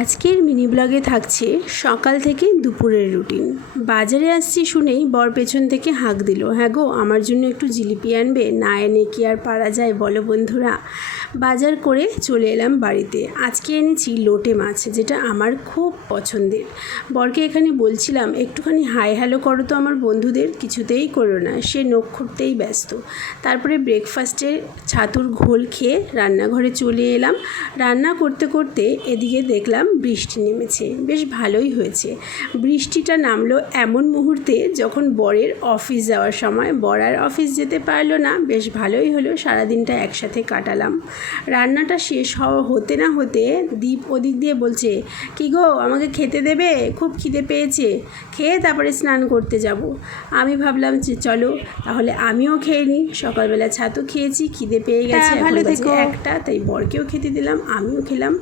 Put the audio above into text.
আজকের মিনি ব্লগে থাকছে সকাল থেকে দুপুরের রুটিন। বাজারে আসছি শুনেই বর পেছন থেকে হাঁক দিল, হ্যাঁ গো আমার জন্য একটু জিলিপি আনবে, না এনে কি আর পারা যায় বলো বন্ধুরা। বাজার করে চলে এলাম বাড়িতে। আজকে এনেছি লোটে মাছ, যেটা আমার খুব পছন্দের। বরকে এখানে বলছিলাম একটুখানি হাই হ্যালো করো তো আমার বন্ধুদের, কিছুতেই করো না, সে নখ খুঁড়তেই ব্যস্ত। তারপরে ব্রেকফাস্টে ছাতুর ঘোল খেয়ে রান্নাঘরে চলে এলাম। রান্না করতে করতে এদিকে দেখলাম বৃষ্টি নেমেছে, বেশ ভালোই হয়েছে। বৃষ্টিটা নামলো এমন মুহূর্তে যখন বরের অফিস যাওয়ার সময়। বর আর অফিস যেতে পারলো না, বেশ ভালোই হলো, সারাদিনটা একসাথে কাটালাম। রান্নাটা শেষ হতে না হতে দীপ ওদিক দিয়ে বলছে, কি গো আমাকে খেতে দেবে, খুব খিদে পেয়েছে, খেয়ে তারপরে স্নান করতে যাব। আমি ভাবলাম যে চলো তাহলে আমিও খেয়ে নিই, সকালবেলা ছাতু খেয়েছি, খিদে পেয়ে গেছে, এখন বাজে 1টা, তাই বরকেও খেতে দিলাম, আমিও খেলাম।